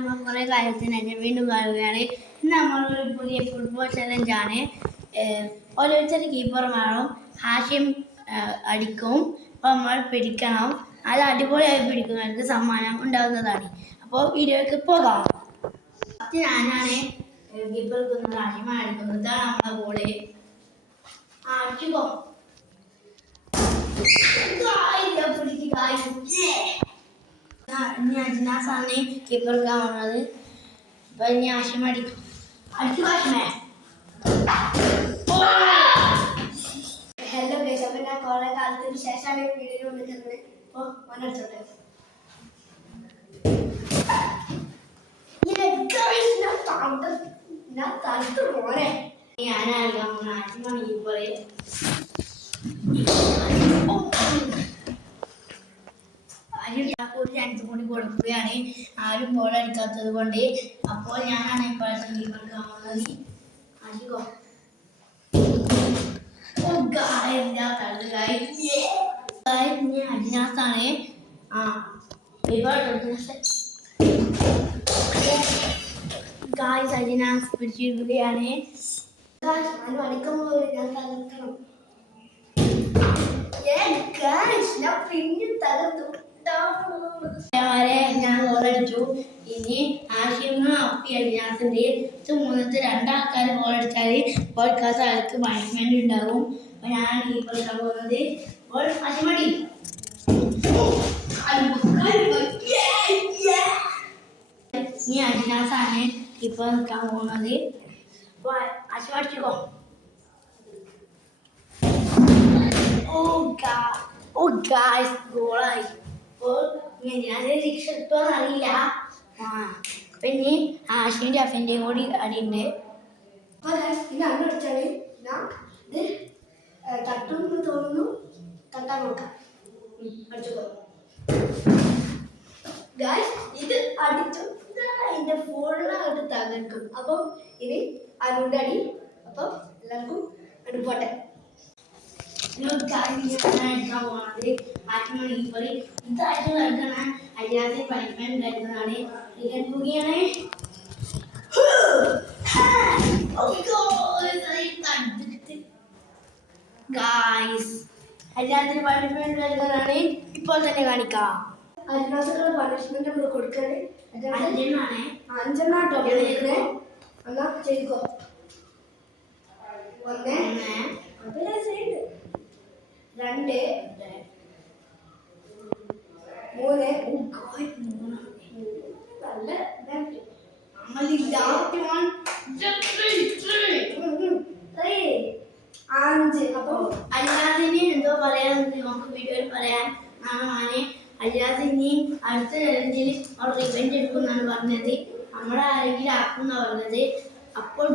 നമ്മൾ കുറേ കാര്യത്തിന് വീണ്ടും കാണുകയാണ്. ഇന്ന് നമ്മളൊരു പുതിയ ഫുട്ബോൾ ചലഞ്ചാണ്. ഓരോരുത്തർ കീപ്പർ വേണം, ഹാഷ്യം അടിക്കും, അപ്പോൾ നമ്മൾ പിടിക്കണം. അത് അടിപൊളിയായി പിടിക്കുന്നവർക്ക് സമ്മാനം ഉണ്ടാകുന്നതാണ്. അപ്പോൾ വീഡിയോയ്ക്ക് പോകാം. ഞാനാണ് കീപ്പർ നിൽക്കുന്നത്, ഹാഷ്യമാണ് അടിക്കുന്നത്. ഇതാണ് നമ്മളെ ബോള്. അടിക്കോ അജിനാസാണ് കീപ്പർ എടുക്കാൻ വന്നത്. അപ്പൊ ഇനി ആശം അടിക്കും. ഹലോ ഗൈസ്, അപ്പൊ ഞാൻ കുറെ കാലത്തിന് ശേഷമാണ് വീഡിയോ വിളിക്കുന്നത്. അപ്പൊ മനസ്സിലോട്ടെ ഞാൻ തണുത്ത് പോരെ. ഞാനാണ് ആശമാണ് കീപ്പറ്. ഒരു ചാൻസ് കൂടി കൊടുക്കുകയാണ്, ആരും ബോൾ അടിക്കാത്തത് കൊണ്ട്. അപ്പോൾ ഞാനാണ് ഇപ്രാവശ്യം കീപ്പർ വന്നത്. അടിക്കോ അജിനാസാണ്. അജിനാസ് പിടിച്ചിരിക്കുകയാണ്. അടിക്കുമ്പോൾ ഞാൻ തകർക്കണം. ഞാൻ ഗോളടിച്ചു. ഇനി ആശിമ അപ്പി അജിനാസിന്റെ മൂന്നത്തെ രണ്ടാൾക്കാർ ഗോളടിച്ചാൽ ഗോൾക്കാത്ത ആൾക്ക് പണിഷ്മെന്റ് ഉണ്ടാകും. അപ്പൊ ഞാൻ കീപ്പർ എടുക്കാൻ പോകുന്നത്. അപ്പോൾ അശിമടി ഇനി അജിനാസാണ് കീപ്പർ നിൽക്കാൻ പോകുന്നത്. അപ്പോൾ അശിമ അടിച്ചോ. ഗോളായി. അപ്പോൾ ഞാൻ ശിക്ഷ കിട്ടുമെന്ന് അറിയില്ല. അപ്പൊ ഇനി ആഷിന്റെ അഫിന്റെയും കൂടി അടിയുണ്ട്. പിന്നെ അന്ന് അടിച്ചാല് ഞാൻ ഇത് തട്ടുമെന്ന് തോന്നുന്നു. തട്ടാൻ നോക്കാം. അടിച്ചോ. ഇത് അടിച്ചു അതിന്റെ ഫോണിലായിട്ട് തകർക്കും. അപ്പം ഇനി അനുവിന്റെ അടി. അപ്പം എല്ലാവർക്കും അടുപ്പോട്ടെ. അല്ലാതെ പണിഷ്മെന്റ് ഉണ്ടായിരുന്നതാണ്. അല്ലാതെ പണിഷ്മെന്റ് ഉണ്ടായിരുന്നതാണ്. ഇപ്പോൾ തന്നെ കാണിക്കാം. അജിനാസുകളുടെ പണിഷ്മെന്റ് നമ്മൾ കൊടുക്കണേ. അഞ്ചെണ്ണാട്ടോ എന്നാ ചെയ്തോ. ഒന്ന്, രണ്ട്, മൂന്ന്. നല്ല അഞ്ച്. അപ്പൊ അല്ലാതിന് എന്തോ പറയാൻ നമുക്ക് വീഡിയോയിൽ പറയാൻ ആണ്. അല്ലാതെ ഇനി അടുത്ത ചലഞ്ചിൽ അവർ റിവെഞ്ച് എടുക്കുമെന്നാണ് പറഞ്ഞത്. നമ്മളെ ആരെങ്കിലും ആക്കുന്ന പറഞ്ഞത്. അപ്പോൾ